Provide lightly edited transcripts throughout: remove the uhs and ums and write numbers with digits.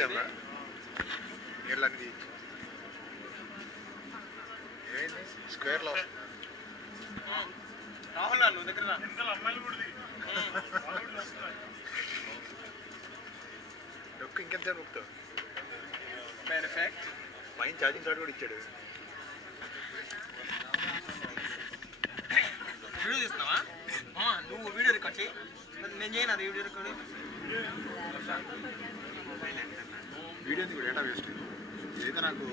Camera నీళ్ళని తీయచ్చు. ఏంటి స్క్వేర్లో రాహుల్ నువ్వు దగ్గర అమ్మాయిలు కూడా నొక్కు ఇంకెంత నొక్కుతావు. ఎఫెక్ట్ పైన ఛార్జింగ్ కార్డు కూడా ఇచ్చాడు. వీడియో తీస్తున్నావా? నువ్వు వీడియో రికార్డ్ చేయి, నేను చేయను అది వీడియో రికార్డు. వీడియో కూడా డేటా వేస్ట్ అయితే నాకు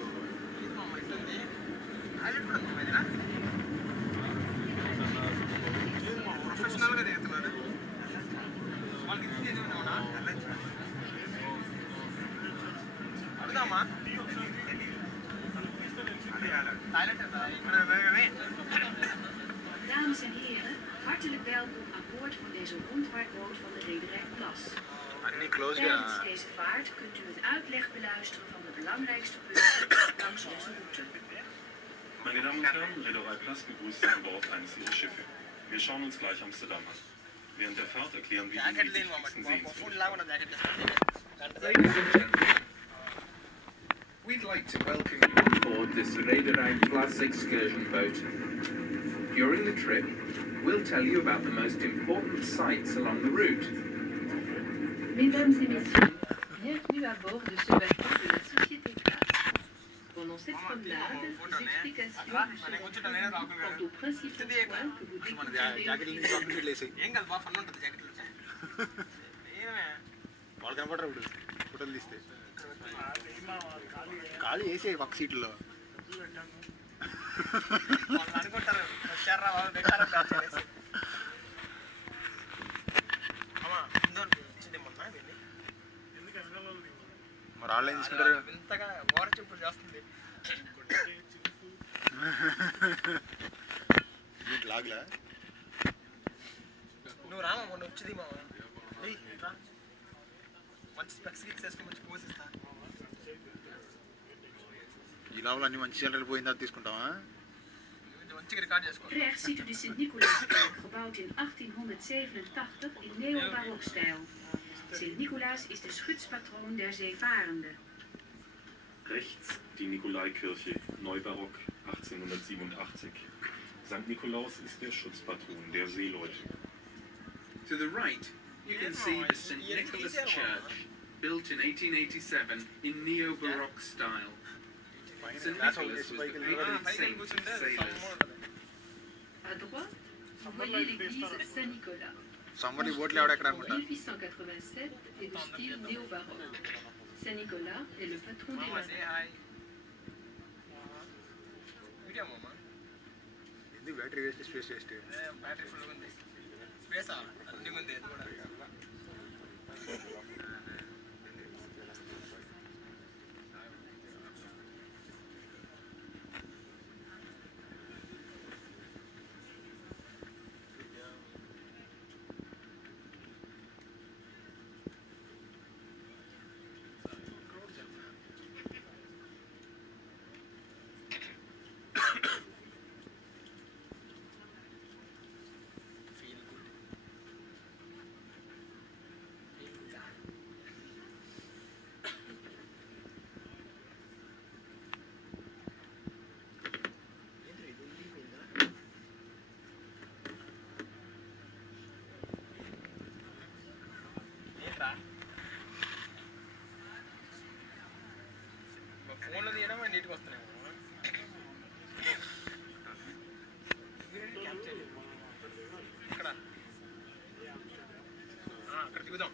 ప్రొఫెషనల్గా దిగుతున్నారు వాళ్ళకి ఇది చేసేమన్నా అడుగుదామా? Dames en heren, hartelijk welkom aan boord van deze rondvaartboot van de rederij Plas. Tijdens deze vaart kunt u een uitleg beluisteren van de belangrijkste punten langs onze route. Meine Damen und Herren, Reederei Plas begrüßt Sie an Bord eines Ihrer Schiffe. Wir schauen uns gleich Amsterdam an. Während der Fahrt erklären wir Ihnen die wichtigsten Sehenswürdigkeiten. We'd like to welcome you on board this Reederei Plas excursion boat. During the trip, we'll tell you about the most important sights along the route. Mesdames et messieurs, bienvenue à bord de ce bateau de la société Plas. Pendant cette promenade, des explications vous seront données quant aux principaux points que vous découvrirez. ఏం కాదు బాగా fun ఉంటుంది జాకెట్లు. వాళ్ళు కనపడరు ఇప్పుడు ఫోటోలు తీస్తే. ఖాళీ వేసే పక్క సీట్లో వాళ్ళు అనుకుంటారు వచ్చారా వాళ్ళు పెట్టారా బ్యాచ్ అనేసి. అమ్మా వచ్చింది మొన్న వెళ్ళి మరి వాళ్ళు ఏం తీసుకుంటారు? ఇంతగా ఓవర్ చెప్పుడు చేస్తుంది. లాగ్లా నువ్వు రామా మొన్న వచ్చింది మామ మంచి స్పెక్స్ వేసుకుని మంచి పోసిస్తా. ఈ లోపల అన్ని మంచి జనరల్ పోయిన తర్వాత తీసుకుంటావా? మంచిగా రికార్డ్ చేసుకో. Rechts ziet u de Sint-Nicolaaskerk, gebouwd in 1887 in neo-barokstijl. Sint-Nicolaas is de schutspatroon der zeevarenden. Rechts die Nikolaikirche, Neubarock 1887. St. Nikolaus ist der Schutzpatron der Seeleute. To the right, you can see the St. Nicholas Church, built in 1887 in neo-baroque style. St. Nicholas was the patron saint of sailors. À droite, vous voyez l'église Saint-Nicolas. Summarily బోట్లు ఎవడ ఎక్కడ అనుకుంటా. 1887 est de style néo-baroque. Saint-Nicolas est le patron des marins. Video మామ ఎందుకు battery waste space waste? Battery full ఉంది. స్పేసా అన్నీ ఉంది అది కూడా. ఫోన్లో తీయడం నీట్గా వస్తున్నాయి. ఇక్కడ అక్కడ దిగుదాం.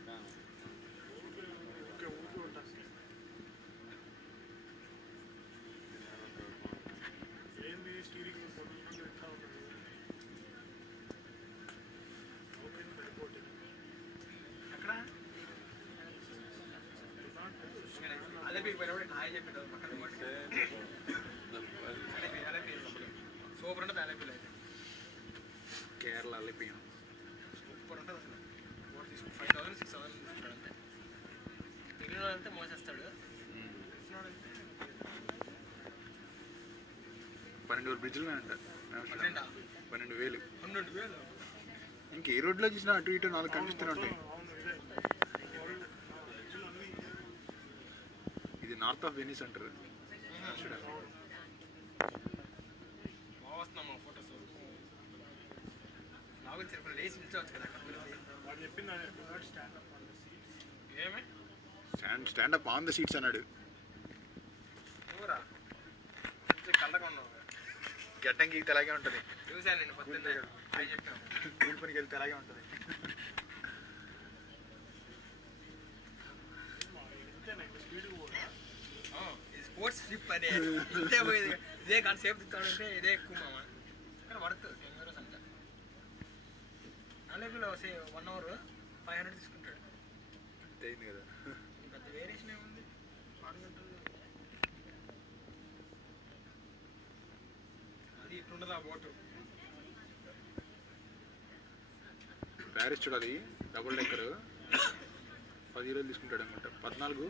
అదే మీకు పోయినప్పుడు హాయ్ చెప్పాడు పక్కన సూపర్ ఉంటుంది. అదే అయితే కేరళ అల్లిపోయాం. సూపర్ ఉంటుంది అసలు. 5,000 6,000 తీసుకుంటాడు అంతే. మిగిలిన అంతే మోసేస్తాడు. 12 బ్రిడ్జ్లు అంట. 12,000. 12,000 ఇంక ఏ రోడ్లో చూసినా అటు ఇటు 4 కనిపిస్తూనే ఉంటాయి. నార్త్ ఆఫ్ వెనీస్ అంటారు. బాగా వస్తున్నాం మా ఫోటోస్ నాకు తిరుపతి లేచి నిల్చోవచ్చు కదా వాడు చెప్పింది ఏమి స్టాండప్ ఆన్ ద సీట్స్ అన్నాడు. ఊరా కళ్ళగా ఉన్నావు గడ్డం గీత అలాగే ఉంటుంది. చూసాను నేను పొద్దున్నే అది చెప్పాను కూలి పనికి వెళ్తే అలాగే ఉంటుంది. స్పోర్ట్స్ ట్రిప్ అదే ఇంతే పోయేది ఇదే గంట సేపు తింటాడంటే ఇదే ఎక్కువ మామ కానీ పడుతుంది 10 euros అంట అలాగే 1 hour 500 తీసుకుంటాడు. తెలియదు కదా పెద్ద వేరియేషన్ ఏముంది 6 గంటలు అది ఇట్లుండదు ఆ బోటు. ప్యారిస్ చూడాలి డబుల్ డెక్కర్ 10 euros తీసుకుంటాడు అనమాట. 14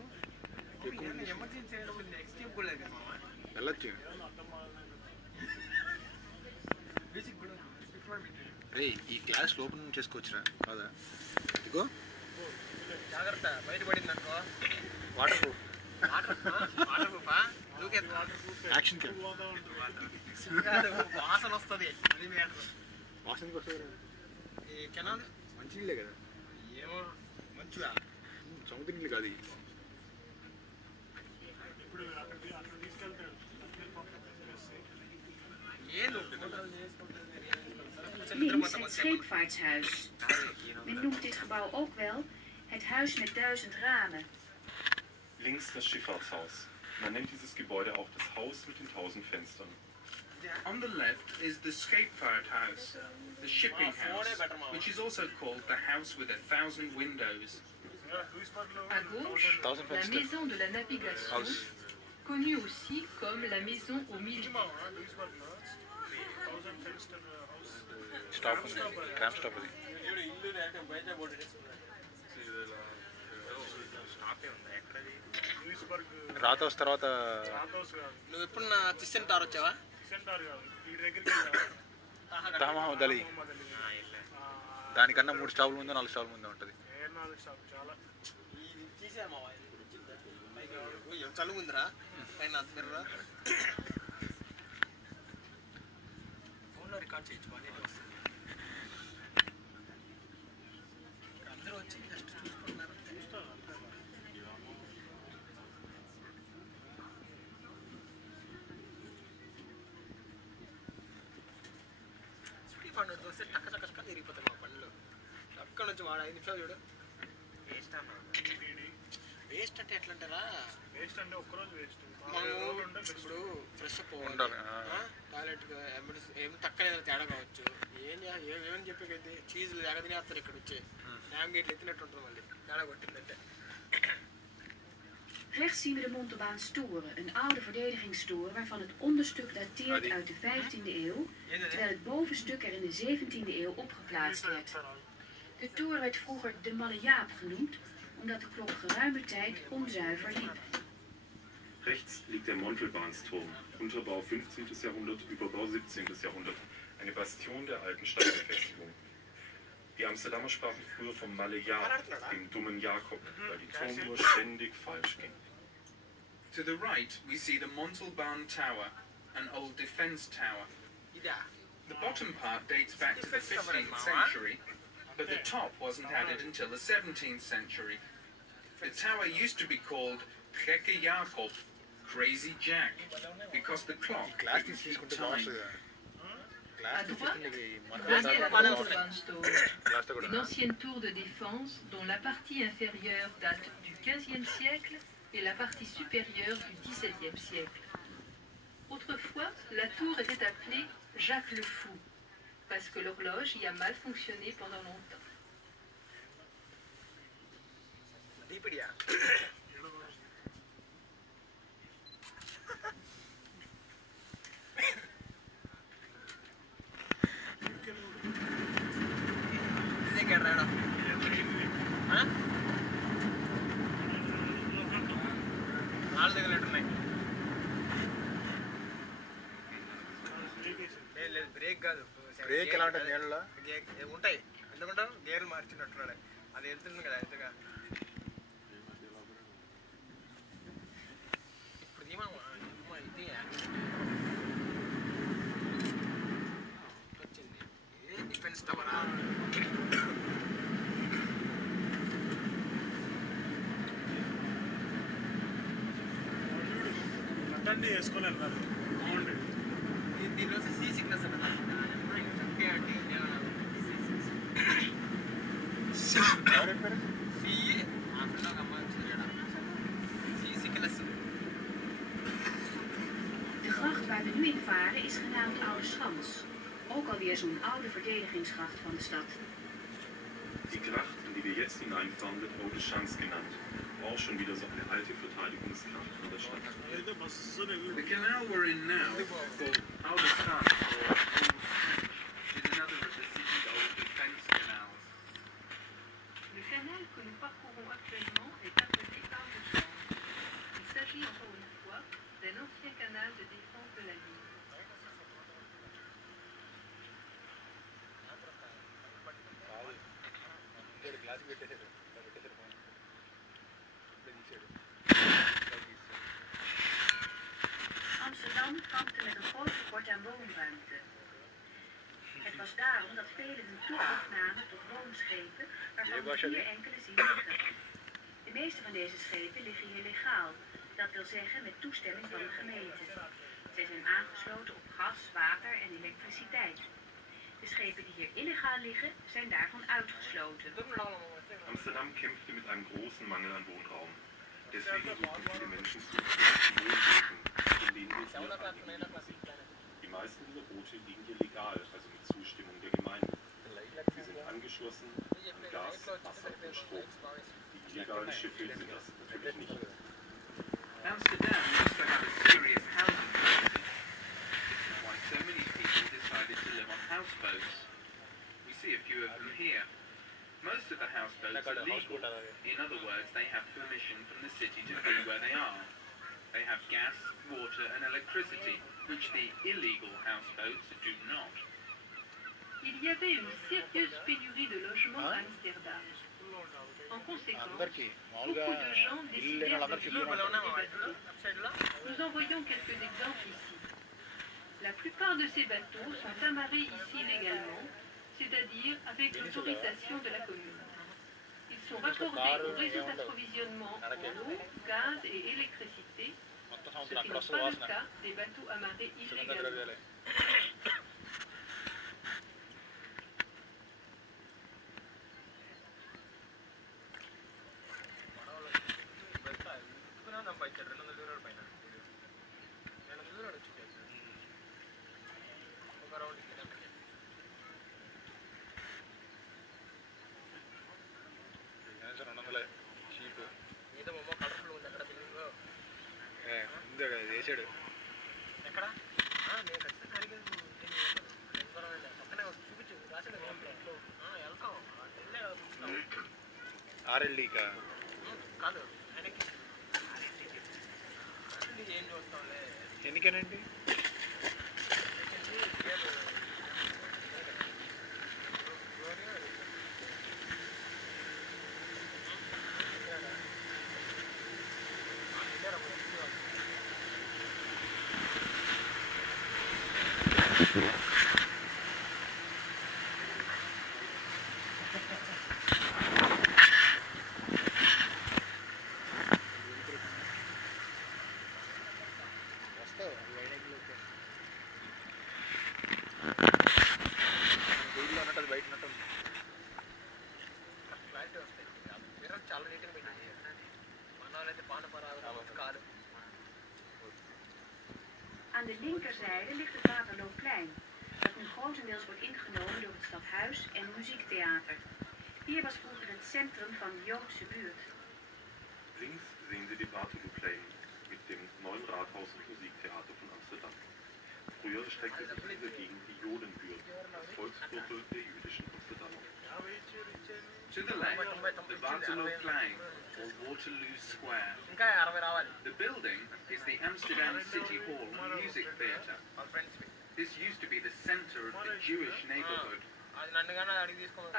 ఎక్కువ ఎమర్జెన్సీ అయినప్పుడు నెక్స్ట్ టైం కూడా లేదు కదా మామ వెళ్ళొచ్చు. బేసిక్ కూడా రే ఈ క్లాస్ ఓపెన్ చేసుకోవచ్చురా కాదా? ఇదిగో జాగ్రత్త బయటపడింది అనుకో వాటర్ ప్రూఫ్ వాటర్ ప్రూఫా దూకేది యాక్షన్ క్యామ్. వాసన వస్తుంది వాసనకి వస్తుంది. ఈ కెనాల్ మంచి నీళ్ళే కదా. ఏమో మంచిగా సముద్ర నీళ్ళు కాదు. Links het scheepvaartshuis. Men noemt dit gebouw ook wel het huis met 1000 ramen. Links das Schifffahrtshaus. Man nennt dieses Gebäude auch das Haus mit den 1000 Fenstern. On the left is the Scheepvaarthuis, the shipping house, which is also called the house with 1000 windows. À gauche, la maison de la navigation, House. connue aussi comme la maison au milieu. Stop ఉంది, tram stop అది. రాతోస్ తర్వాత నువ్వు ఎప్పుడు నా తిస్సెంటార్ వచ్చావా? మహమ్మద్ అలీ దానికన్నా 3 స్టాపుల ముందు 4 స్టాపుల ముందు ఉంటుంది. చలుగు ఉందిరా పైన ఫోన్లో రికార్డ్ చేయొచ్చు బాగా వస్తుంది. అందరూ వచ్చి జస్ట్ చూసుకుంటున్నారు. స్పీడ్ ఫండ్ వస్తే టక్క టక్క టక్క తిరిగిపోతాయి మా పనులు. అక్కడ నుంచి వాడు 5 నిమిషాలు చూడు. వేస్ట్ అన్న వేస్ట్ అంటే ఎట్లా అంటారా? వేస్ట్ అంటే ఒక్కరోజు వేస్ట్. ఇప్పుడు ఫ్రెష్ అప్ ఉండాలి. టాయిలెట్ ఏమి తక్కువ ఏదైనా తేడా కావచ్చు. ఏమని చెప్పేకైతే చీజులు ఎగ తినేస్తారు ఇక్కడ వచ్చి డ్యామ్ గేట్లు ఎత్తినట్టు ఉంటుంది మళ్ళీ తేడా కొట్టిందంటే. Rechts zien we de Montauban Store, een oude verdedigingstoren waarvan het onderstuk dateert uit de 15e eeuw, terwijl het bovenstuk er in de 17e eeuw opgeplaatst werd. De toren werd vroeger de Malle Jaap genoemd, omdat de klok geruime tijd onzuiver liep. Rechts liegt der Montelbahnsturm, Unterbau 15. Jahrhundert, Überbau 17. Jahrhundert, eine Bastion der alten Stadtbefestigung. Die Amsterdamer sprachen früher vom Malle Jaap, dem dummen Jakob, weil die Turmuhr ständig falsch ging. To the right, we see the Montalban Tower, an old defence tower. The bottom part dates back to the 15th century, but the top wasn't added until the 17th century. The tower used to be called Gekke Jakob, Crazy Jack, because the clock class didn't keep తీసుకుంటే time. బాగుంటుంది. Class తీసుకుంటే Voyez la Montauban Store, class కూడా une ancienne tour de défense dont la partie inférieure date du XVe siècle et la partie supérieure du XVIIe siècle. Autrefois, la tour était appelée Jacques le Fou, parce que l'horloge y a mal fonctionné pendant longtemps. దీపిడియా రాయడం నాలుగు దగ్గరట్టున్నాయి. లేదు break కాదు. Break ఎలా ఉంటుంది నీళ్ళలో? ఉంటాయి ఎందుకంటావు గేర్లు మార్చినట్టున్నాడు. అది వెళ్తుంది కదా ఎంతగా అన్నీ వేసుకొని వెళ్ళాలి. బాగుండేది. దీనిలో సీ సిక్నెస్ అంటే De gracht waar we nu in varen is genaamd Oude Schans. Ook alweer zo'n oude verdedigingsgracht van de stad. Die Gracht, in die wir jetzt hineinfahren, wird Oude Schans genannt. Auch schon wieder so eine alte Verteidigungsgracht von der Stadt. The canal we're in now, called Oude Schans, or is another of the city's old defense canals. Le canal que nous parcourons actuellement est appelé Oude Schans. Il s'agit encore une fois d'un ancien canal de défense de la ville. Amsterdam kampte met een groot tekort aan woonruimte. Het was daarom dat velen hun toevlucht namen tot woonschepen, waarvan we hier enkele zien liggen. De meeste van deze schepen liggen hier legaal, dat wil zeggen met toestemming van de gemeente. Zij zijn aangesloten op gas, water en elektriciteit. De schepen die hier illegaal liggen, zijn daarvan uitgesloten. Amsterdam kämpfte mit einem großen Mangel an Wohnraum. Deswegen suchten viele Menschen Zuflucht in Wohnbooten, in denen wir hier angemeldet sind. Die meisten dieser Boote liegen hier legal, also mit Zustimmung der Gemeinde. Sie sind angeschlossen an Gas, Wasser und Strom. Die illegalen Schiffe sind das natürlich nicht. Amsterdam used to have a serious housing crisis. This is why so many people decided to live on houseboats. We see a few of them here. Most of the houseboats are legal. In other words, they have permission from the city to be where they are. They have gas, water and electricity, which the illegal houseboats do not. Il y avait une sérieuse pénurie de logements à Amsterdam. En conséquence, beaucoup de gens décidèrent de vivre dans des bateaux. Nous en voyons quelques exemples ici. La plupart de ces bateaux sont amarrés ici légalement, c'est-à-dire avec l'autorisation de la commune. Ils sont raccordés au réseau d'approvisionnement en eau, gaz et électricité, ce qui n'est pas le cas des bateaux amarrés illégalement. ఎక్కడ నేను ఖచ్చితంగా అడిగేది పక్కనే చూపించు రాసిన వెళ్తాం RLD కాదు ఆయనకి ఏం చూస్తాంలే ఎన్నికనండి Aan de linkerzijde ligt het Waterloopplein, dat nu grotendeels wordt ingenomen door het stadhuis en muziektheater. Hier was vroeger het centrum van de Joodse buurt. Links sehen Sie die Waterlooplein mit dem neuen Rathaus und Musiktheater von Amsterdam. Früher streckte sich diese Gegend die Jodenbuurt, das Volksviertel der jüdischen Amsterdamer. To the left, the Waterloopplein, or Waterloo Square. The building is the Amsterdam City Hall Music Theatre. This used to be the centre of the Jewish neighbourhood.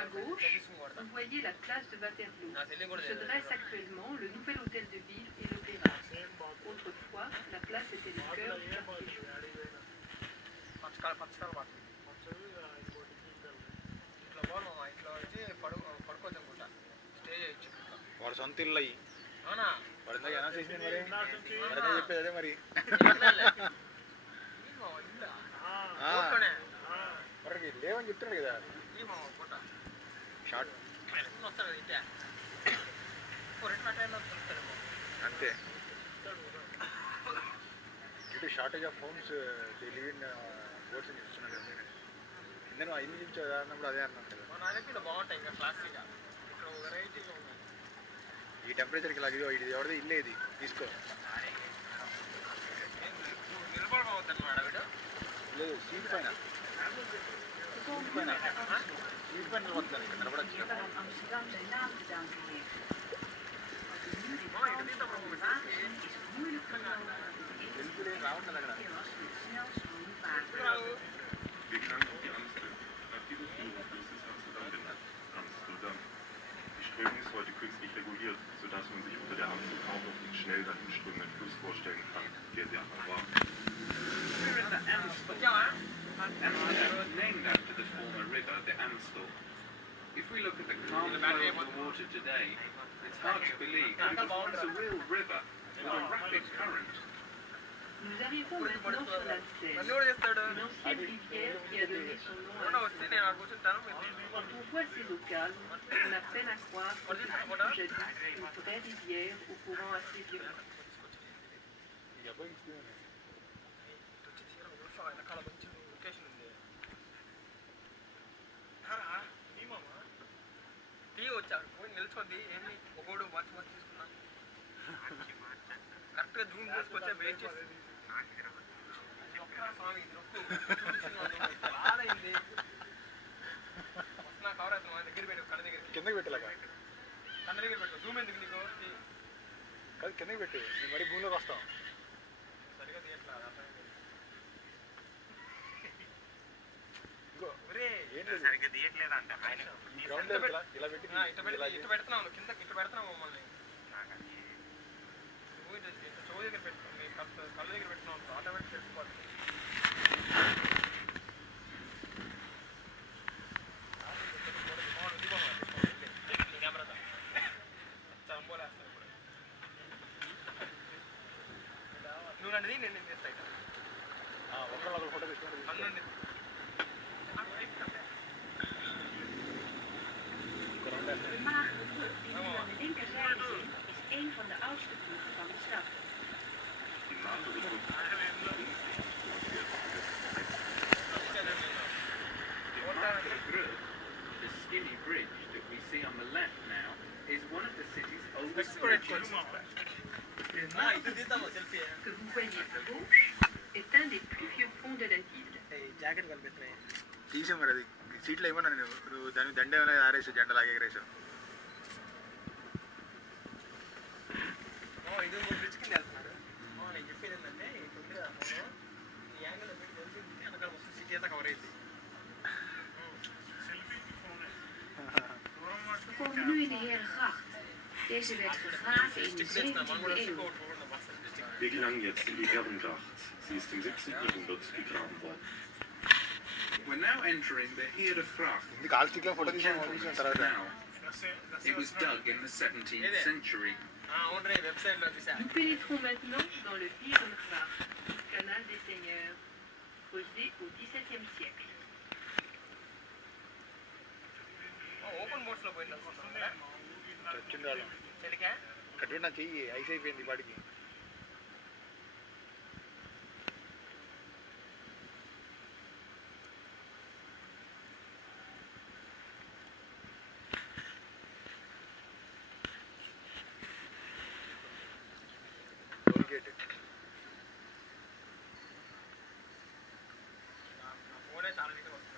À gauche, vous voyez la place de Waterloo, où se dresse actuellement le nouvel hôtel de ville et l'opéra. Autrefois, la place était le cœur du quartier juif. వాడు సొంత ఇల్లు అయ్యి అవునా వాడు ఇందాక announce చేసింది మరి అదే చెప్పేది అదే మరి మరికి లేవని చెప్తున్నాడు కదా షార్ట్ అంతే ఇటు shortage of phones live in boards అని చూస్తున్నాడు కింద నువ్వు ఐదు చూపించావు కదా అన్నప్పుడు అదే అన్నాను కదా బాగుంటాయి ఇంకా క్లాసిక్గా ఇక్కడ వెరైటీగా ఉన్నాయి ఈ టెంపరేచర్కి ఇలా ఇది ఇది ఎవరిది ఇల్లే ఇది తీసుకో నిలబడబోద్దు అన్నమాట వీడు లేదు సీట్ పైన సీట్ పైన నిలబడతాను ఇక్కడ నిలబడచ్చు Amsterdam zijn naam gedaan heeft. రావట్లేదు అక్కడ Wir kamen auf die Amstel. Nach dieses Flusses Amsterdam benannt. Amsterdam. Die Strömung ist heute künstlich reguliert, sodass man sich unter der Amstel kaum noch den schnell dahinströmenden Fluss vorstellen kann, der sie einmal war. Amsterdam was named after the former river, the Amstel. If we look at the calm flow of the water today, it's hard to believe that it was once a real river with a rapid current. Nous arrivons maintenant sur la Seine, నన్ను కూడా చేస్తాడు une ancienne rivière qui a donné son nom అవునా à వచ్చి నేను కూర్చుంటాను Quand on voit ces eaux calmes, on a peine à croire que ce fut jadis une vraie rivière au courant assez violent. ఈ అబ్బాయికి ఇస్తుంది వెనకాల మంచి లొకేషన్ ఉంది టీ వచ్చాడు పోయి నిల్చోద్ది ఏంటి ఒకడు మార్చి తీసుకున్నా కరెక్ట్గా జూమ్ చేసుకొచ్చా వెయిట్ చేసి స్వామి చాలా అయింది వస్తున్నా కవర్ అవుతున్నా దగ్గర పెట్టు కళ్ళ దగ్గర కిందకి పెట్టలాగా కళ్ళ దగ్గర పెట్టు జూమ్ ఎందుకు నీకు కాదు కిందకి పెట్టు నేను మరీ భూమిలోకి వస్తాం సరిగా తీయట్లా ఇంకో ఒరే ఏంటి సరిగ్గా తీయట్లేదంట ఆయన ఈ గ్రౌండ్ ఇలా పెట్టి ఇటు పెడుతున్నావు కింద ఇటు పెడుతున్నావు మమ్మల్ని చెవు దగ్గర పెట్టుకోండి కళ్ళ దగ్గర పెట్టుకున్నావు ఆటోమేటిక్ పెట్టుకోవాలి కెమెరా చంబోలేస్తాను ఇప్పుడు నువ్వు నన్ను నేను చేస్తాయి ఒకళ్ళు ఫోటో తీసుకుంటే నన్ను De Magere Brug, die nu aan de linkerzijde zit, is een van de oudste bruggen van de stad. Die Magere Brücke. The Magere Brug, the skinny bridge that we see on the left now, is one of the city's oldest bridges. ఇది తీద్దామా selfie Que vous voyez à gauche est un des plus vieux ponts de la ville. Jacket కనిపిస్తున్నాయి తీసాం మరి అది సీట్లో ఏమన్నా నువ్వు దానికి దండ ఏమైనా ఆరేసావు జెండా లాగే ఎగరేసావు ఇది బ్రిడ్జ్ కింద వెళ్తున్నాడు నేను చెప్పేది ఏంటంటే ఇప్పుడు ఈ యాంగిల్ పెట్టి తెలిసి వెనకాల మొత్తం సిటీ అంతా కవర్ అయింది We komen nu in de Herengracht. Deze werd gegraven in de 17e eeuw. Wir gelangen jetzt in die Herrengracht. Sie ist im 17. Jahrhundert gegraben worden. We're now entering the Herengracht. ఇది call స్టిక్లో photo తీసాం తర్వాత Now, it was dug in the 17th century. అవునరే వెబ్సైట్లో చూసా Nous pénétrons maintenant dans le Herengracht, canal des Seigneurs, creusé au XVIIe siècle. Open మోడ్స్లో పోయింది అనుకుంటున్నాం వచ్చింది వాళ్ళం చెలికా కట్టు నా చెయ్యి ఐస్ అయిపోయింది వాడికి ఫోనే చాలా నీట్గా వస్తుంది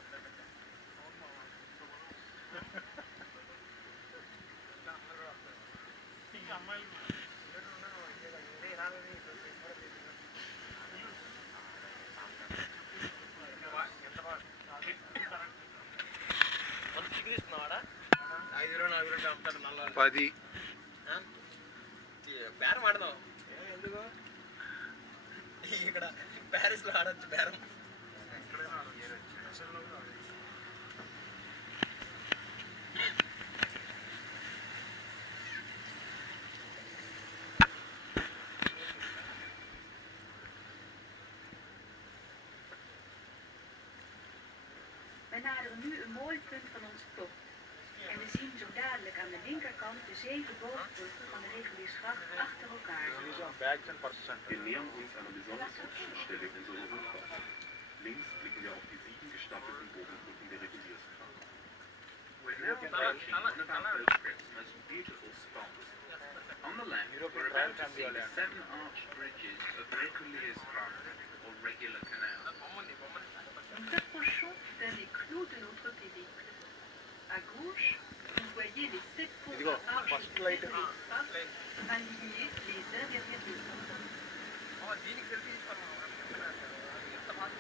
అమ్ముతాడు నల్ల 10 బేరం ఆడదాం ఎందుకు ఇక్కడ ప్యారిస్లో ఆడచ్చు బేరం nu een mooi punt van onze tocht. En we zien zo dadelijk aan de linkerkant de 7 boogbruggen van de Reguliersgracht achter elkaar. Wir nähern uns einer besonders hübschen Stelle unserer Rundfahrt. Links blicken wir auf die 7 gestaffelten Bogenbrücken der Reguliersgracht. We're now approaching one of our boat trip's most beautiful spots. On the left, we're about to see the 7 arched bridges of Reguliersgracht, or regular canal. Nous approchons d'un des clous de notre périple. À gauche, vous voyez les 7 pauvres arches de Reguliersgracht alignées les uns derrière les autres. దీనికి తెలిసి ఎంత బాగా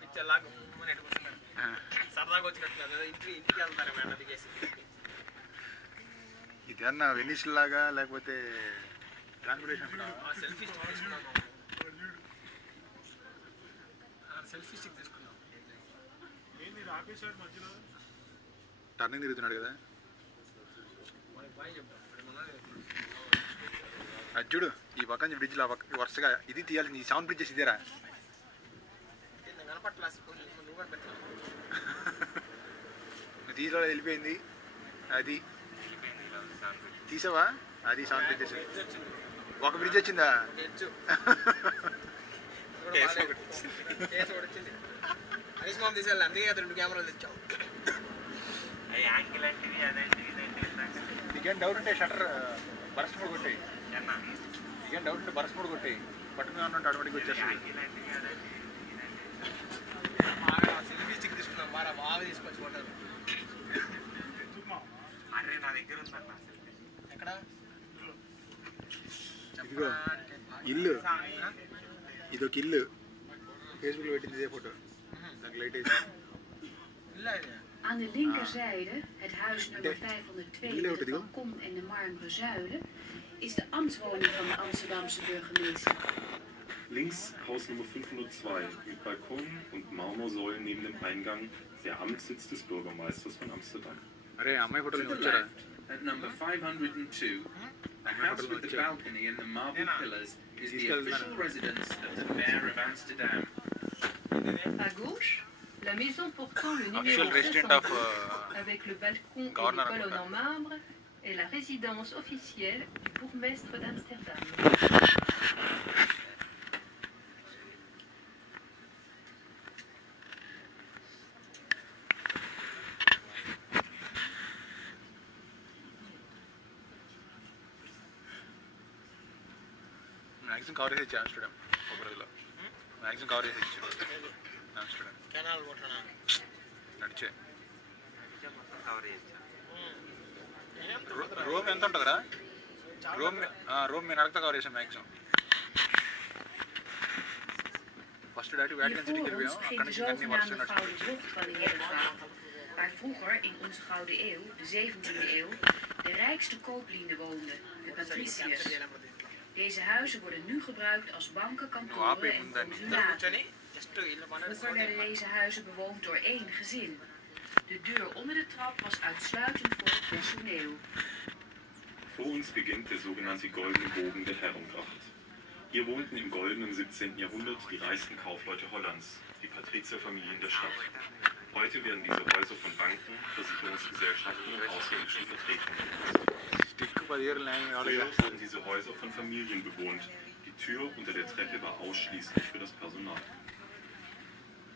పిచ్చర్లాగా సరదాగా వచ్చినట్టున్నారు ఇంటికి వెళ్తారు madam దిగేసి ఇది అన్న వెనిస్ లాగా లేకపోతే కాన్ఫిడేషన్ సెల్ఫీ స్టిక్ తీసుకున్నాం సెల్ఫీ స్టిక్ తీసుకున్నాం ఏంది ఆపేసాడు మధ్యలో టర్నింగ్ తిరుగుతున్నాడు కదా బాయ్ చెప్తాం అది చూడు ఈ పక్కన బ్రిడ్జ్లో వరుసగా ఇది తీయాల్సింది ఈ 7 బ్రిడ్జెస్ ఇదేరా కనపట్ల నువ్వు కూడా పెట్టావు తీలో వెళ్ళిపోయింది అది తీసావా అది 7 బ్రిడ్జెస్ ఒక బ్రిడ్జ్ వచ్చిందా హరీష్ మామ తీసేయాలి అందుకే కదా 2 కెమెరాలు తెచ్చావు నీకేం డౌట్ ఉంటే షటర్ బరస్ట్ మోడ్ కొట్టాయి నీకేం డౌట్ ఉంటే బరస్ట్ మోడ్ కొట్టాయి పట్టుకుని ఉన్నట్టు ఆటోమేటిక్ వచ్చేస్తుంది బాగా సెల్ఫీ స్టిక్ తీసుకున్నాం బాగా తీసుకొచ్చి ఫోటోలు అరే నా దగ్గర ఉందన్న ఎక్కడ ఇదిగో ఇల్లు ఇదొక ఇల్లు ఫేస్బుక్లో పెట్టింది ఇదే ఫోటో దానికి లైట్ వేసి ఇల్లా ఇది Aan de linkerzijde, het huis nummer 502 met het balkon en de marmeren zuilen, is de ambtswoning van de Amsterdamse burgemeester. Links Haus Nummer 502 mit Balkon und Marmorsäulen neben dem Eingang, der Amtssitz des Bürgermeisters von Amsterdam. అరే అమ్మాయి To ఫోటోలు the వచ్చారా left, at number 502, the house with the balcony and the marble pillars is the official residence of the mayor of Amsterdam. À gauche, la maison portant le numéro Official resident of 502, avec le balcon et Governor les colonnes of en marbre, est la résidence officielle du bourgmestre d'Amsterdam. Maximum cover చేసి Amsterdam ఒక రోజులో maximum cover చేసి ఇచ్చాడు Amsterdam canal కొట్టనా నడిచే మొత్తం cover చేయించాను Rome ఎంత ఉంటుందిరా రోమ్ నేను అడగతా కవర్ చేసాను మ్యాక్సిమం ఫస్ట్ డైరెక్ట్ వ్యాటికన్ సిటీకి వెళ్ళిపోయాం అక్కడ Hier నుంచి voor ons అన్ని ging de వరుసగా zogenaamde Gouden Zocht van de Herengracht, waar vroeger in onze Gouden Eeuw, de 17e eeuw, de rijkste kooplieden woonden, de patriciërs. Deze huizen worden nu gebruikt als banken, kantoren en consulaten. కూర్చొని just ఇల్లు Vroeger werden deze huizen bewoond door één gezin. De deur onder de trap was uitsluitend voor het personeel. Vor uns beginnt der sogenannte Goldene Bogen der Herrengracht. Hier wohnten im goldenen 17. Jahrhundert die reichsten Kaufleute Hollands, die Patrizierfamilien der Stadt. Heute werden diese Häuser von Banken, Versicherungsgesellschaften und ausländischen Vertretungen genutzt. Früher wurden diese Häuser von Familien bewohnt. Die Tür unter der Treppe war ausschließlich für das Personal.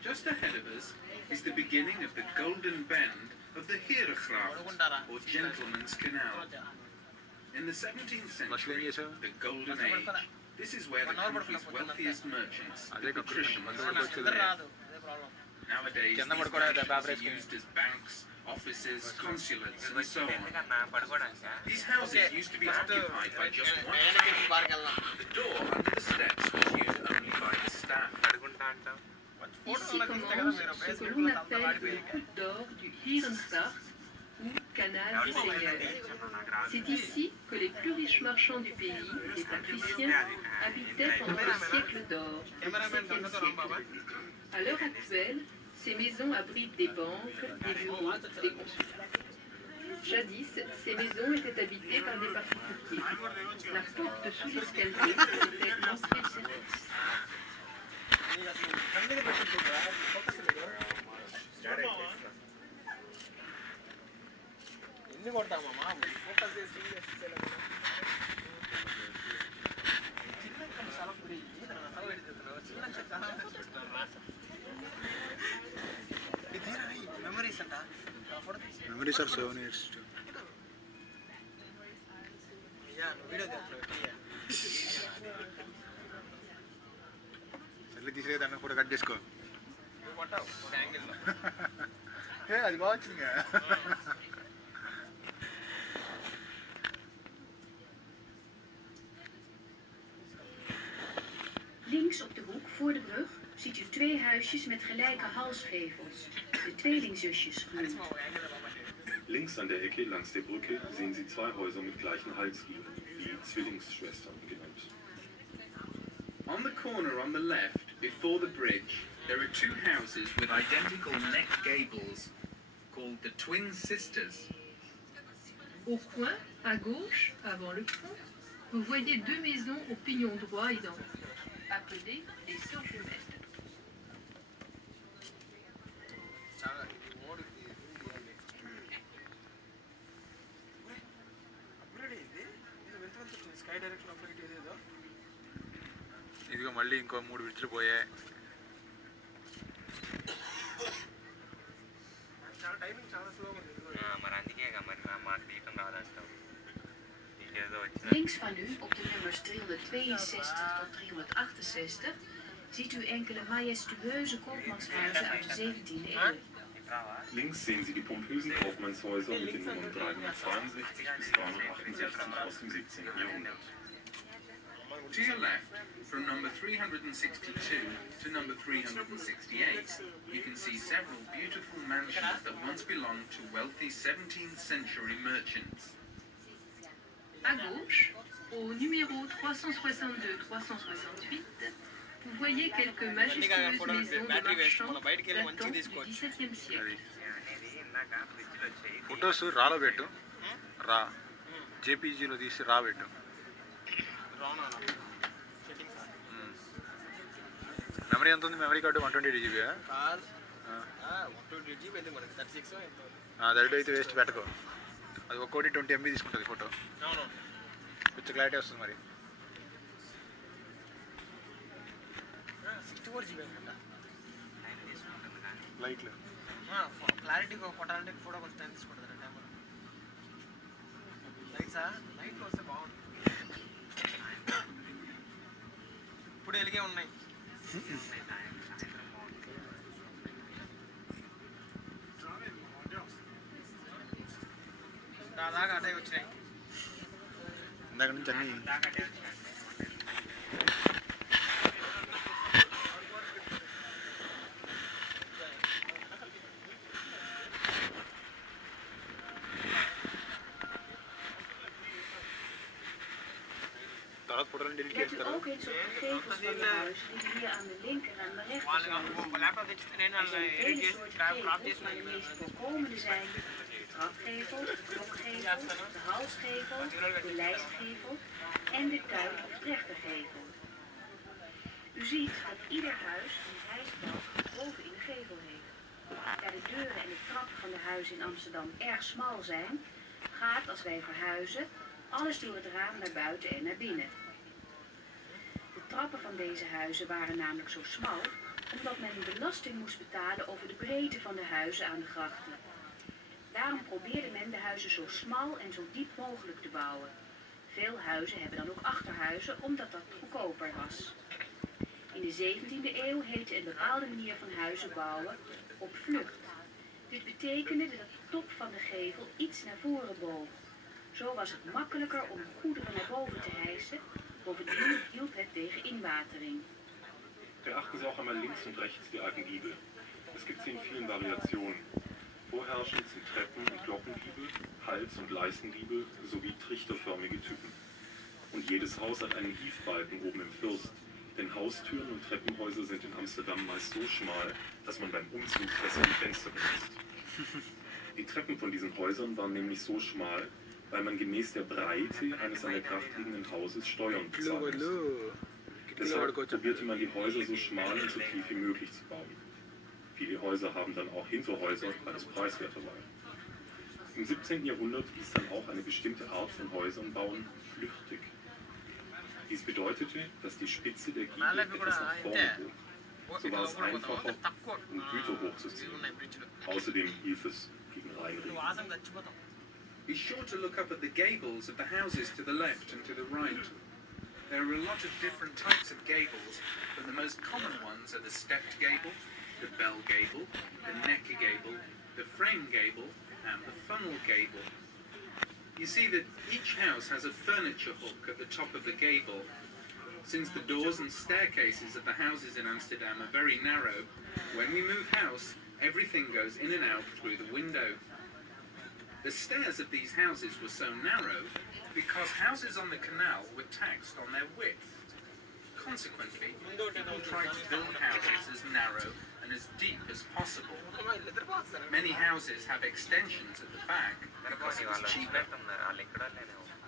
Just ahead of us is the beginning of the Golden Bend of the Herengracht, or Gentleman's Canal. In the 17th century, the Golden Age, this is where the country's wealthiest merchants, the patricians, used to live. రాదు అదే problem Nowadays, these mansions are used as banks, offices, consulates, and so on. ఎందుకన్నా పడుకోవడానికా These houses used to be occupied by just one నేనకి బార్కి వెళ్దాం The door under the steps was used only by the staff. పడుకుంటా అంటావు Ici commence ce que l'on appelle le coup d'or du Herengracht, ou canal des Seigneurs. C'est ici que les plus riches marchands du pays, les patriciens, habitaient pendant le siècle d'or, le XVIIe siècle. À l'heure actuelle, ces maisons abritent des banques, des bureaux, des consulats. Jadis, ces maisons étaient habitées par des particuliers. La porte sous l'escalier était l'entrée de service. ఎన్ని కొడతామమ్మా focus చేసి చిన్న చాలా పురి memories అంట memories are 7 years video సెల్లి తీసేది దాన్ని కూడా cut చేసుకో కొట్టావు ఒక యాంగిల్లో అది బాగా వచ్చింది Links op de hoek voor de brug ziet u twee huisjes met gelijke halsgevels, de tweelingzusjes genoemd. Links an der Ecke langs der Brücke sehen Sie zwei Häuser mit gleichen Halsgiebeln, die Zwillingsschwestern genannt. On the corner on the left, before the bridge, there are two houses with identical neck gables, called the Twin Sisters. Au coin, à gauche, avant le pont, vous voyez deux maisons au pignon droit identiques, appelées les sœurs jumelles. Sky direction appellate ఏదేదో ఇదిగో మళ్ళీ ఇంకో 3 విడిచిలు పోయాయి చాలా timing చాలా స్లోగా ఉంది మరి అందుకే మరి మాకు దీపం కాదంటావు నీకేదో వచ్చిన Links van u op de nummers 362 tot 368 ziet u enkele majestueuze koopmanshuizen uit de 17e eeuw. Links sehen Sie die pompösen Kaufmannshäuser mit den Nummern 362 bis 368 aus dem 17. Jahrhundert. To your left, from number 362 to number 368, you can see several beautiful mansions that once belonged to wealthy 17th century merchants. À gauche, au numéro 362-368, vous voyez quelques majestueuses maisons de marchands datant du XVIIe siècle. Photos రాలో పెట్టు రా జేపీజీలో తీసి రా పెట్టు memory ఎంత ఉంది memory card 128 GB 128 GB ఎందుకు మనకి 36 ఎంత దర్డు అయితే వేస్ట్ పెట్టుకో అది ఒక్కోటి 20 MB తీసుకుంటుంది ఫోటో అవును కొంచెం క్లారిటీ వస్తుంది మరి 64 GB అంట లైట్లు క్లారిటీ కొట్టాలంటే ఫోటో కొంచెం టైం తీసుకుంటుంది కెమెరా లైట్సా లైట్ వస్తే బాగుంటుంది ఇప్పుడు వెలిగే ఉన్నాయి దాదాగా అటే వచ్చినాయి ఇందాక నుంచి అన్నీ Let u ook eens op de gevels van de huizen die hier aan de linker en de rechterzijde zien. Laptop తెచ్చిస్తే Er zijn vele soorten gevels, maar de meest voorkomende zijn de trapgevel, de klokgevel, de halsgevel, de lijstgevel en de tuin- of trechtergevel. U ziet dat ieder huis een hijsbalk boven in de gevel heeft. Daar de deuren en de trappen van de huizen in Amsterdam erg smal zijn, gaat als wij verhuizen alles door het raam naar buiten en naar binnen. De trappen van deze huizen waren namelijk zo smal, omdat men belasting moest betalen over de breedte van de huizen aan de grachten. Daarom probeerde men de huizen zo smal en zo diep mogelijk te bouwen. Veel huizen hebben dan ook achterhuizen, omdat dat goedkoper was. In de 17e eeuw heette een bepaalde manier van huizen bouwen op vlucht. Dit betekende dat de top van de gevel iets naar voren boog. Zo was het makkelijker om goederen naar boven te hijsen. Bovendien hielp het tegen inwatering. Beachten Sie auch einmal links und rechts die alten Giebel. Es gibt sie in vielen Variationen. Vorherrschend sind Treppen- und Glockengiebel, Hals- und Leistengiebel sowie trichterförmige Typen. Und jedes Haus hat einen Hiefbalken oben im First, denn Haustüren und Treppenhäuser sind in Amsterdam meist so schmal, dass man beim Umzug besser die Fenster benutzt. Die Treppen von diesen Häusern waren nämlich so schmal, weil man gemäß der Breite eines an der Kraft liegenden Hauses Steuern bezahlen muss. Deshalb probierte man die Häuser so schmal und so tief wie möglich zu bauen. Viele Häuser haben dann auch Hinterhäuser, weil es preiswerter war. Im 17. Jahrhundert hieß dann auch eine bestimmte Art von Häusern bauen flüchtig. Dies bedeutete, dass die Spitze der Giebel etwas nach vorne bog. So war es einfacher, um Güter hochzuziehen. Außerdem hilft es gegen Reinregen. Be sure to look up at the gables of the houses to the left and to the right. There are a lot of different types of gables, but the most common ones are the stepped gable, the bell gable, the necker gable, the frame gable, and the funnel gable. You see that each house has a furniture hook at the top of the gable. Since the doors and staircases of the houses in Amsterdam are very narrow, when we move house, everything goes in and out through the window. The stairs of these houses were so narrow because houses on the canal were taxed on their width. Consequently, people tried to build houses as narrow and as deep as possible. Many houses have extensions at the back because it was cheaper.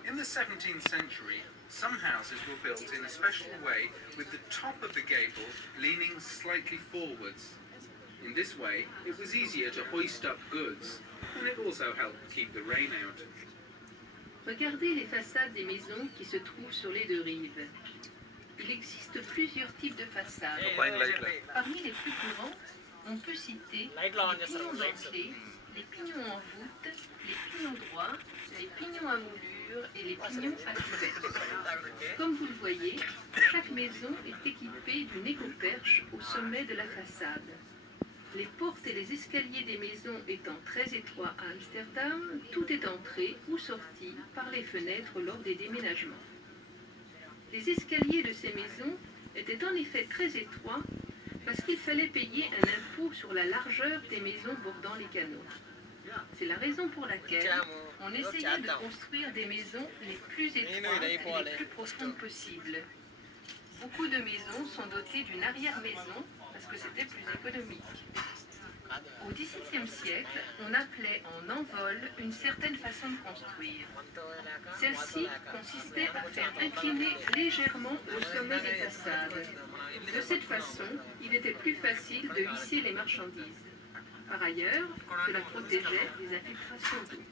In the 17th century, some houses were built in a special way with the top of the gable leaning slightly forwards. In this way, it was easier to hoist up goods, and it also helped keep the rain out. Regardez les façades des maisons qui se trouvent sur les deux rives. Il existe plusieurs types de façades. Parmi les plus courantes, on peut citer les pignons dentelés, les pignons en voûte, les pignons droits, les pignons à moulure et les pignons à couvercle. Comme vous le voyez, chaque maison est équipée d'une écoperche au sommet de la façade. Les portes et les escaliers des maisons étant très étroits à Amsterdam, tout est entré ou sorti par les fenêtres lors des déménagements. Les escaliers de ces maisons étaient en effet très étroits parce qu'il fallait payer un impôt sur la largeur des maisons bordant les canaux. C'est la raison pour laquelle on essayait de construire des maisons les plus étroites et les plus profondes possibles. Beaucoup de maisons sont dotées d'une arrière-maison parce que c'était plus économique. Au XVIIe siècle, on appelait en envol une certaine façon de construire. Celle-ci consistait à faire incliner légèrement le sommet des façades. De cette façon, il était plus facile de hisser les marchandises. Par ailleurs, cela protégeait des infiltrations d'eau.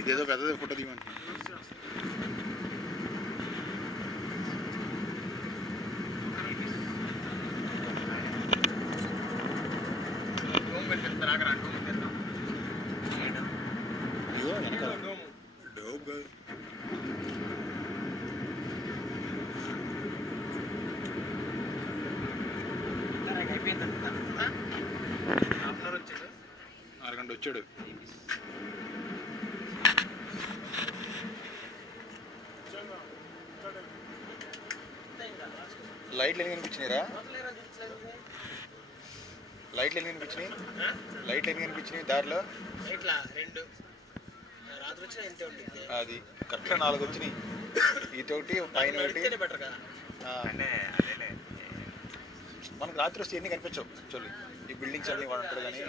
ఇదేదో పెద్దది photo తీయమని ఇదిగో వెనకాల dope కాదు అరగంట వచ్చాడు లైట్లు ఎన్ని కనిపించినాయిరా లైట్లు ఎన్ని కనిపించినాయి లైట్లు ఎన్ని కనిపించినాయి దారిలో అది కరెక్ట్గా 4 వచ్చినాయి ఇటొకటి పైన ఒకటి మనకు రాత్రి వస్తే ఎన్ని కనిపించవు యాక్చువల్లీ ఈ బిల్డింగ్స్ అన్ని వాడు ఉంటాడు కానీ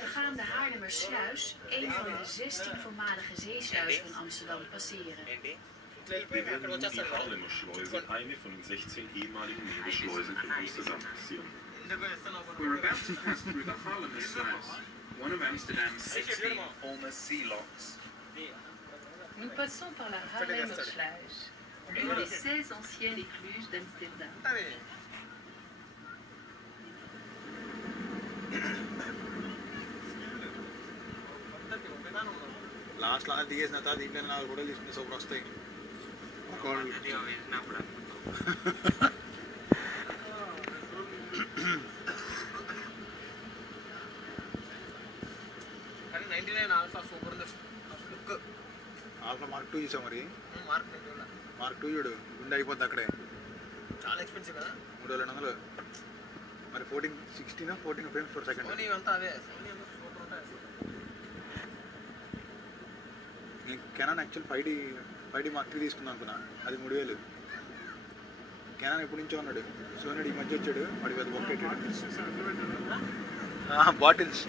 We gaan de Haarlemmersluis, een van de 16 voormalige zeesluizen van Amsterdam, passeren. Wir werden nun die Haarlemmerschleuse, eine von den 16 ehemaligen Meeresschleusen von Amsterdam, passieren. We're about to pass through the Haarlemmersluis, one of Amsterdam's 16 former sea locks. Nous passons par la Haarlemmersluis, une des 16 anciennes écluses d'Amsterdam. లాస్ట్లో దిగేసిన తర్వాత దీంట్లో 4 ఫోటోలు తీసుకునే super వస్తాయి నేను alpha super ఉంది look. Alpha mark 2 చూసావు మరి? మార్క్ మార్క్ 2 చూడు, గుండె అయిపోద్ది అక్కడే. చాలా ఎక్స్పెన్సివ్ కదా, 3200. మరి 14 ఫ్రేమ్స్ పర్ సెకండ్. సోనీ అంతా అదే, సోనీ అంతా సూపర్ ఉంటాయి. నేను కెనాన్ యాక్చువల్ 5D మార్క్ 3 తీసుకుందాం అనుకున్నా, అది 3000. కెనాన్ ఎప్పటి నుంచో ఉన్నాడు, సోనీ ఈ మధ్య వచ్చాడు, వాడికి అది బొక్క పెట్టాడు. బాటిల్స్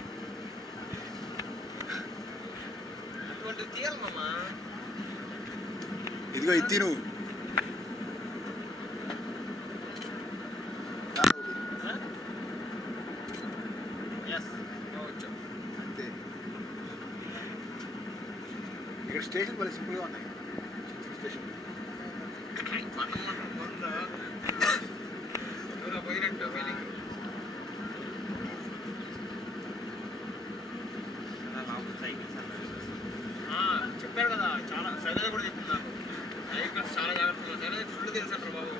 అటువంటి తీయాలి మామ. ఇదిగో ఇది నువ్వు అంతే. ఇక్కడ స్టేషన్ చాలా సింపుల్గా ఉన్నాయి. స్టేషన్ పోయినట్టు ఫీలింగ్. చెప్పారు కదా, చాలా సైలెంట్ కూడా చెప్పింది నాకు. సైకిల్స్ చాలా జాగ్రత్తగా, సైలెంట్ ఫుల్ తెలుసు అంటారు బాబు.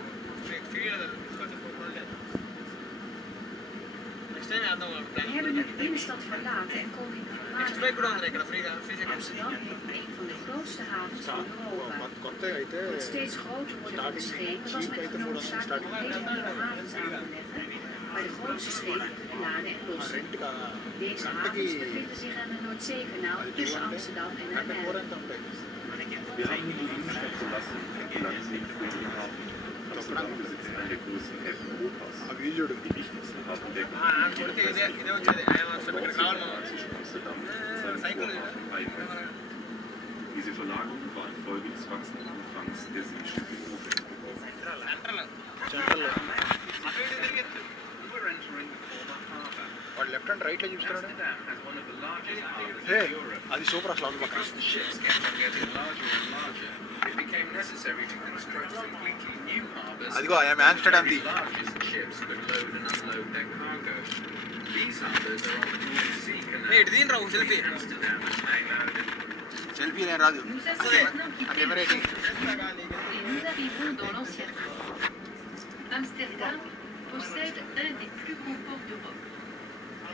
నెక్స్ట్ టైం వేద్దాం. We hebben nu de binnenstad verlaten en komen in de next week కూడా ఉంది verlaten. ఇక్కడ ఫ్రీగా. Amsterdam heeft een van de grootste havens van Europa. కొత్తగా అయితే Het steeds groter worden van de schepen was met de noodzaak om hele nieuwe havens aan te leggen, waar de grootste schepen kunnen laden en lossen. Rent కాదా? Deze havens bevinden zich aan de Noordzeekanaal tussen Amsterdam en Den Haag. Wir haben die Innenstadt verlassen und gelangen in den früheren Hafen. Amsterdam besitzt einen der größten Häfen Europas. అవి చూడు. Die wichtigsten Hafenbecken కొడితే ఇదే వచ్చేది. ఇక్కడ కావాలి మామ. zwischen Amsterdam und seinem Vorhafen Eindhoven. Diese Verlagerung war infolge des wachsenden Umfangs der Seeschiffe notwendig geworden. Central We're entering the former harbour. వాడు left and రైట్లో చూస్తున్నాడు. Amsterdam has one of the largest harbours hey, in Europe. అది super అసలు. పక్కన As the ships kept on getting larger and larger, it became necessary to construct completely new harbours. అదిగో I'm Amsterdam the. The largest ships could load and unload their cargo. These harbours are on the North Sea Canal. ఇటు దీని రావు selfie. Amsterdam is named out. Selfie నేను రాదు. Nous avons maintenant quitté camera le rating. centre et nous arrivons dans l'ancienne ville. Amsterdam possède un des plus gros ports d'Europe.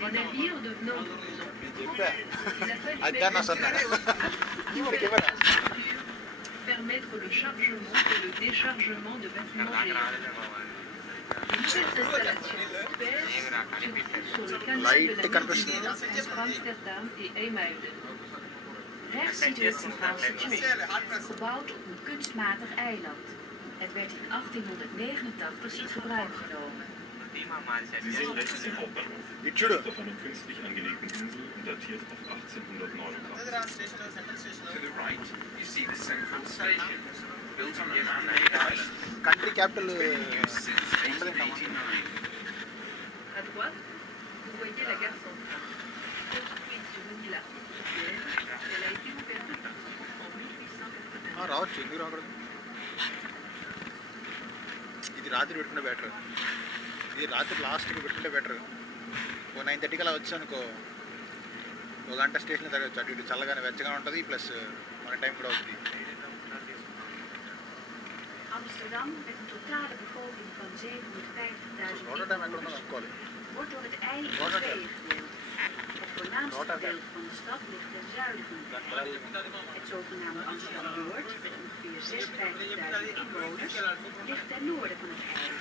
Les navires devenant de plus en plus gros, il a fallu అద్దా నా mettre సన్న. nouvelles infrastructures, permettre le chargement et le déchargement de bâtiments géants. Les nouvelles installations pèsent sur le canal de la Nederland entre Amsterdam et IJmuiden. Rechts ziet u het Centraal Station, gebouwd op een kunstmatig eiland. Het werd in 1889 in gebruik genomen. Sie sehen rechts den Hauptbahnhof. ఇటు చూడు. Auf einer künstlich angelegten Insel und datiert auf 1889. To the right, you see the central station, built on a man-made island. Country capital Used since 1889. À droite, vous voyez la gare centrale. Construite sur une île artificielle, elle a été ouverte en 1880. రావచ్చు, ఎందుకు రాకూడదు? ఇది రాత్రి పెట్టుకుంటే better. ఇది రాత్రి లాస్ట్కి పెట్టుకుంటే బెటర్. ఓ 9:30కి అలా వచ్చి అనుకో, ఒక గంట స్టేషన్లో తగ్గచ్చు. అటు ఇటు చల్లగానే వెచ్చగా ఉంటుంది, ప్లస్ మన టైం కూడా అవుతుంది. Amsterdam, met een totale bevolking van 750.000 rotor time ఎక్కడ ఉందో inwoners, అనుకోవాలి. wordt door het ei in tweeën gedeeld. Het voornaamste gedeelte van de stad ligt ten zuiden van het ei. Het zogenaamde Amsterdam-Noord, met ongeveer 56.000 inwoners, ligt ten noorden van het ei.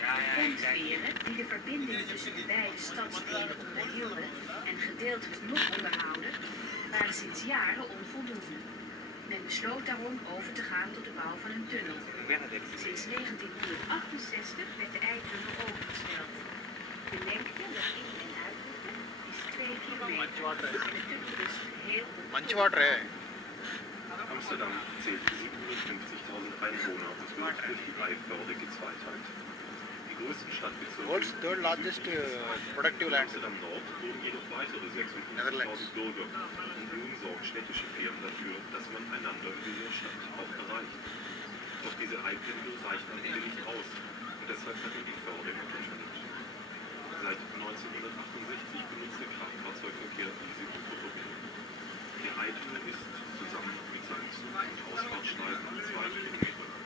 De pompveren die de verbinding tussen de beide stadsdelen onderhielden en gedeeltelijk nog onderhouden, waren sinds jaren onvoldoende. Men besloot daarom over te gaan tot de bouw van een tunnel. Sinds 1968 werd de eitunnel opengesteld. De lengte, de in- en uitroute, is 2 kilometer. En de tunnel is geheel మంచి వాటరే. Amsterdam zählt 750.000 Einwohner und wird durch die eiförmige Zweiteilung. Die größten Stadtbezirke world's third largest productive land. Amsterdam Nord wurden jedoch weitere 56.000 Netherlands. Bürger. Und nun sorgen städtische Firmen dafür, dass man einander in dieser Stadt auch erreicht. Doch diese Eipendel reichen am Ende nicht aus. Und deshalb hat er die Förderung unterstellt. Seit 1968 benutzt der Kraftfahrzeugverkehr diese Unterverbindung. Der Eitunnel ist zusammen mit seinen Zug- und Ausfahrtschneisen 2 Kilometer lang.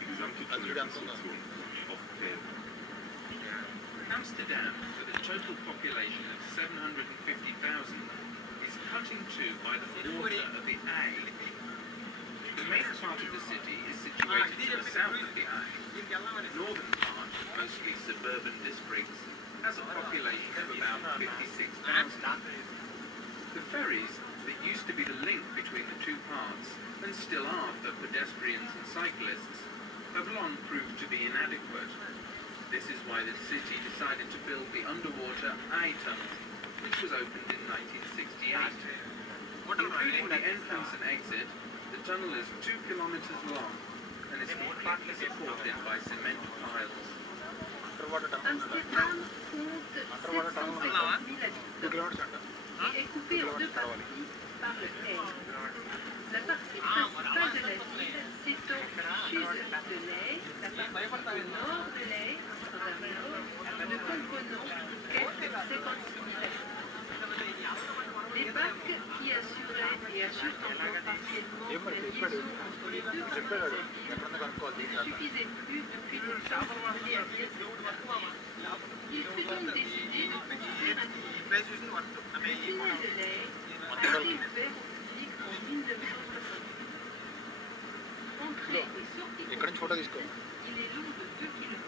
Die gesamte Tunnelkonstruktion beruht auf Pfählen. Amsterdam, with a total population of 750,000, is cut in two by the water of the Eye. The main part of the city is situated to the south of the Eye. The northern part, mostly suburban districts, has a population of about 56,000. The ferries that used to be the link between the two parts, and still are for pedestrians and cyclists, have long proved to be inadequate. This is why the city decided to build the underwater Eye Tunnel, which was opened in 1968. Including the entrance and exit, the tunnel is 2 kilometers long and is completely supported by cement piles. Amsterdam compte 750 000 habitants et est coupé en deux parties par le Eil. La partie principale de la ville s'étend au sud de l'Eil, la partie au nord de l'Eil, ne comprenant quelques 56 000 habitants. Les barques qui assuraient et assurent encore partiellement la liaison entre les deux parties de la ville ne suffisaient plus depuis le temps de mener à bien cette opération. Il fut donc décidé de construire un tunnel. Le tunnel de l'Eil a été ouvert au public en 1968. Entrée et sortie comprise, il est long de 2 km.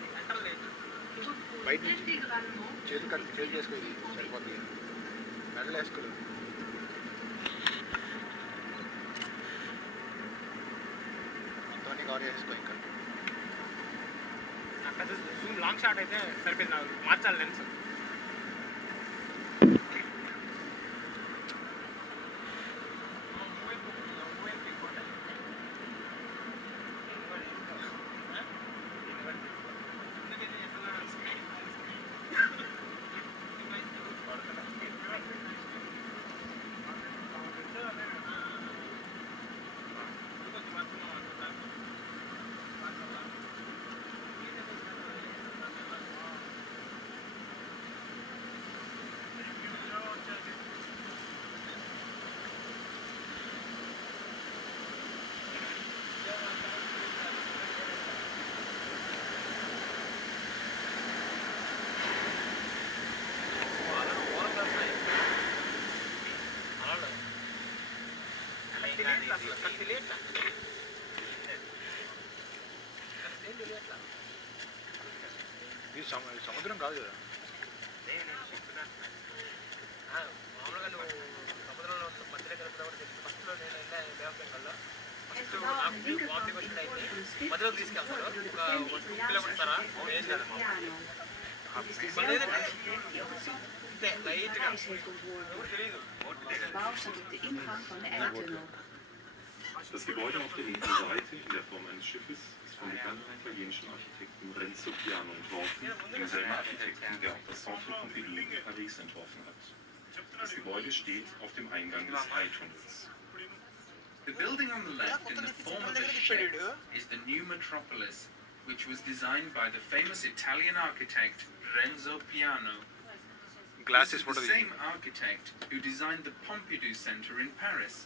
Il repose intégralement sur le పెద్ద Zoom long shot అయితే సరిపోయింది నాకు మార్చాలి lens ఇది సముద్రం కాదు కదా మామూలుగా నువ్వు సముద్రంలో మధ్యలో కలిపినప్పుడు ఫస్ట్లో నేను వెళ్ళా బేవకంలో ఫస్ట్ నాకు వాకింగ్ వచ్చినట్టు అయితే మధ్యలోకి తీసుకెళ్తారు ఒక 2 కిలోమీటర్స్ సారా ఏం కాదు అంతే లైట్గా తెలియదు Das Gebäude auf der linken Seite in der Form eines Schiffes ist vom bekannten italienischen Architekten Renzo Piano entworfen, demselben Architekten, der auch das Centre Pompidou in Paris entworfen hat. Das Gebäude steht auf dem Eingang des Eye-Tunnels. The building on the left in the form of a ship is the new Metropolis, which was designed by the famous Italian architect Renzo Piano. This is the same architect who designed the Pompidou Center in Paris.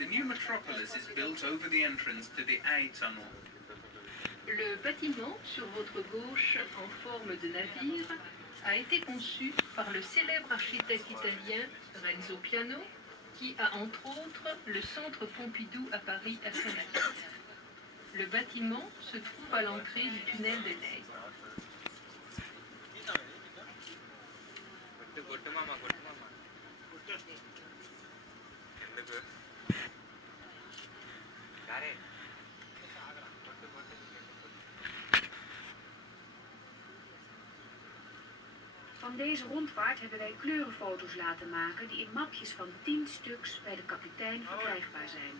The new Metropolis is built over the entrance to the Eye Tunnel. Le bâtiment sur votre gauche en forme de navire a été conçu par le célèbre architecte italien Renzo Piano, qui a entre autres le centre Pompidou à Paris à son actif. Le bâtiment se trouve à l'entrée du tunnel de l'Eil. Van deze rondvaart hebben wij kleurenfoto's laten maken die in mapjes van 10 stuks bij de kapitein verkrijgbaar zijn.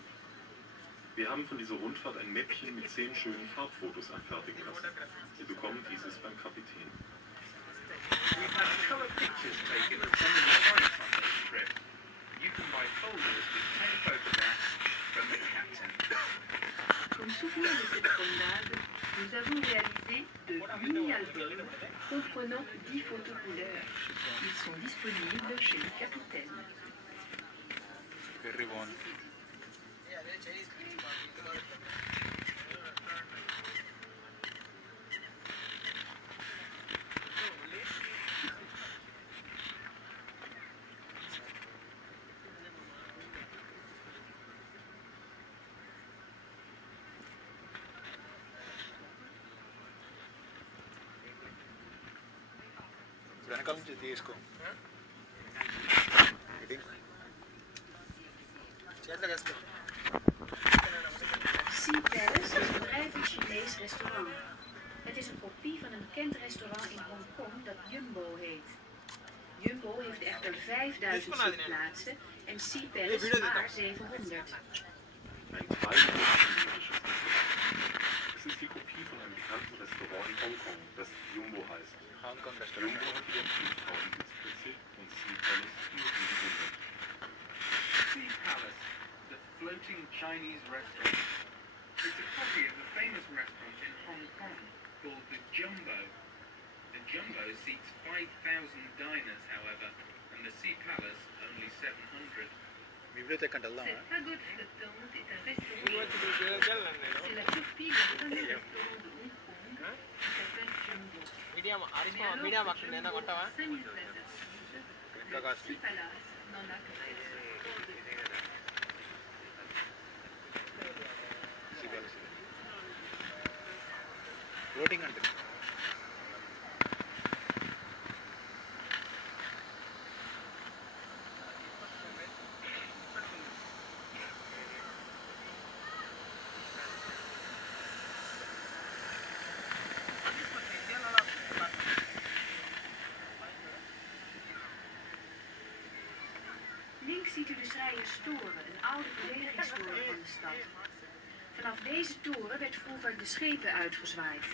Wir haben von dieser Rundfahrt ein Mäppchen mit 10 schönen Farbfotos anfertigen lassen. Sie bekommen dieses beim Kapitän. We've had colour pictures taken of some of the sites on this trip. You can buy folders with 10 photographs from the captain. Comme souvenir de cette promenade, nous avons réalisé de mini-albums comprenant 10 photos couleurs. Ils sont disponibles chez le capitaine. Very bon. వెనకాల నుంచి తీసుకో. చేతిలో వేసుకో. Sea Palace is een bedrijvig Chinees restaurant. Het is een kopie van een bekend restaurant in Hongkong dat Jumbo heet. Jumbo heeft echter 5000 zitplaatsen en Sea Palace maar 700. Ein Teil des chinesischen Restaurants. Es ist die Kopie von einem bekannten Restaurant in Hongkong, das Jumbo heißt. Hong Kong Jumbo restaurant. hat über 5000 Sitzplätze und Sea Palace nur 700. Sea Palace, the floating Chinese restaurant. It's a copy of a famous restaurant in Hong Kong called the Jumbo. The Jumbo seats 5,000 diners, however, and the Sea Palace only 700. బిబ్లియోథెక్ అంటే వెళ్దామా? Cette pagode flottante est un restaurant. నువ్వు వచ్చి వెళ్ళండి నేను. C'est la copie d'un fameux restaurant de Hong Kong qui s'appelle Jumbo. Medium Mais ఆరిస్మా alors, medium అక్కడ నేను కొంటావా? 5000 places assises, ఇంకా le costly. Sea Palace n'en a que 700. Floating అంటే Links ziet u de Schreierstoren, een oude verdedigingstoren van de stad. Vanaf deze toren werd vroeger de schepen uitgezwaaid.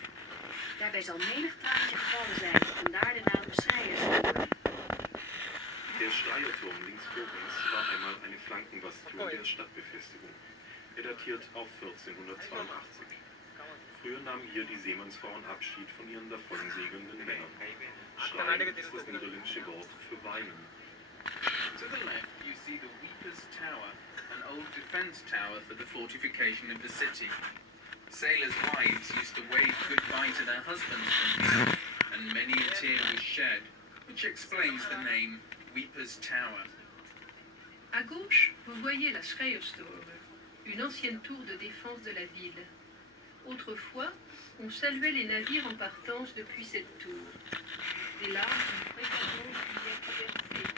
Daarbij zal menig traantje gevallen zijn, vandaar de naam Schreierstoren. Der Schleierturm links vor uns war einmal eine Flankenbastion der Stadtbefestigung. Er datiert auf 1482. Früher nahmen hier die Seemannsfrauen Abschied von ihren davonsegelnden Männern. Schreien ist das niederländische Wort für weinen. To the left, you see the Weepers Tower, an old defence tower for the fortification of the city. Sailors' wives used to wave goodbye to their husbands from here, and many a tear was shed, which explains the name Weepers Tower. À gauche, vous voyez la Schreierstoren, une ancienne tour de défense de la ville. Autrefois, on saluait les navires en partance depuis cette tour. Des larmes d'une fréquente y étaient versées,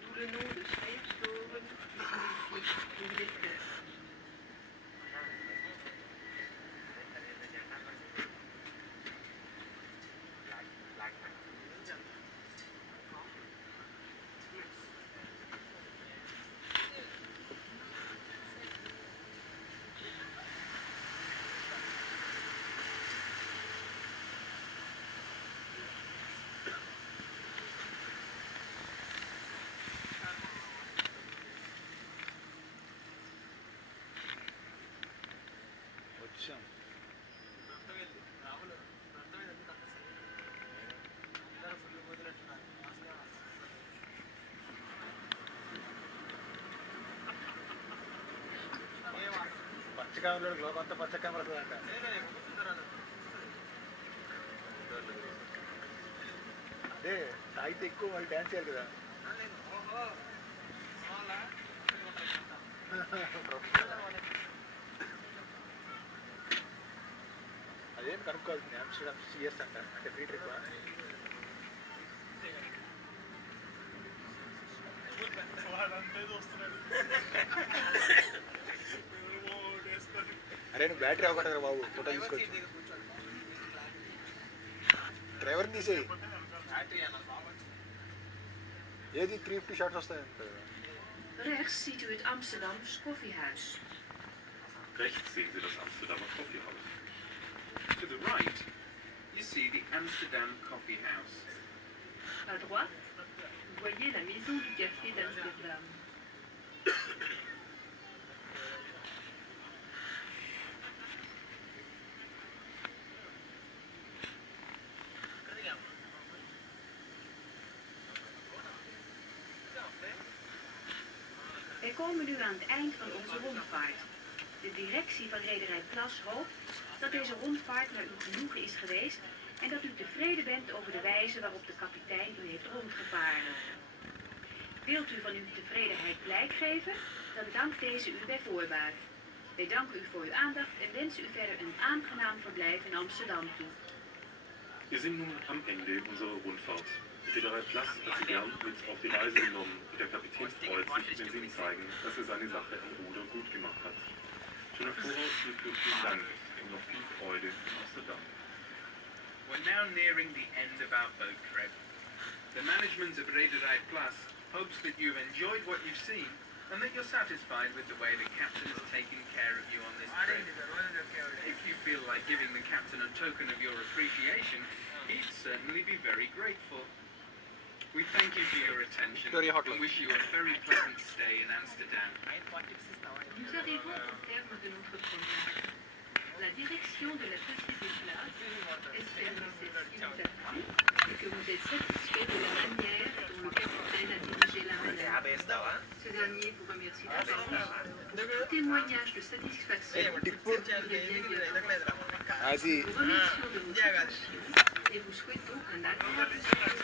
d'où le nom de Schreierstoren qui signifie ligne des fleuves. వచ్చాం. పచ్చ camera కొత్త పచ్చ camera అంట. అదే తాగితే ఎక్కువ వాళ్ళు dance చేయాలి కదా. అదేం కనుక్కోవాల్సింది ఆమ్స్టర్డామ్ సిఎస్ అంట, అంటే ఫ్రీ ట్రిప్. అరే నువ్వు బ్యాటరీ అవ్వకూడదు కదా బాబు, ఫోటో తీసుకోవచ్చు. డ్రైవర్ని తీసేయి. ఏది 350 షార్ట్స్ వస్తాయంట. Rechts ziet u het Amsterdams koffiehuis. Rechts sehen Sie das Amsterdamer Coffeehaus. To the right, you see the Amsterdam Coffee House. À droite, vous voyez la maison du café d'Amsterdam. Wij komen nu aan het eind van onze rondvaart. De directie van rederij Plas hoopt dat deze rondvaart naar uw genoegen is geweest en dat u tevreden bent over de wijze waarop de kapitein u heeft rondgevaren. Wilt u van uw tevredenheid blijk geven, dan dankt deze u bij voorbaat. Wij danken u voor uw aandacht en wensen u verder een aangenaam verblijf in Amsterdam toe. Wir sind nun am Ende unserer Rundfahrt. Die Reederei Plus hat sie gern mit auf die Reise genommen und der Kapitän freut sich, wenn sie ihm zeigen, dass er seine Sache am Ruder gut gemacht hat. Schon im Voraus hierfür vielen Dank und noch viel Freude in Amsterdam. We're now nearing the end of our boat trip. The management of Reederei Plus hopes that you've enjoyed what you've seen and that you're satisfied with the way the captain has taken care of you on this trip. If you feel like giving the captain a token of your appreciation, he'd certainly be very grateful. We thank you for your attention and wish you a very pleasant stay in Amsterdam. Nous arrivons au terme de notre promenade. La direction de la société Place espère que celle-ci vous a plu et que vous êtes satisfait de la manière dont le capitaine a dirigé la manœuvre. Ce dernier vous remercie d'avance. Tout témoignage de satisfaction vous est bienvenu. Nous remercions de votre attention et vous souhaitons un agréable séjour.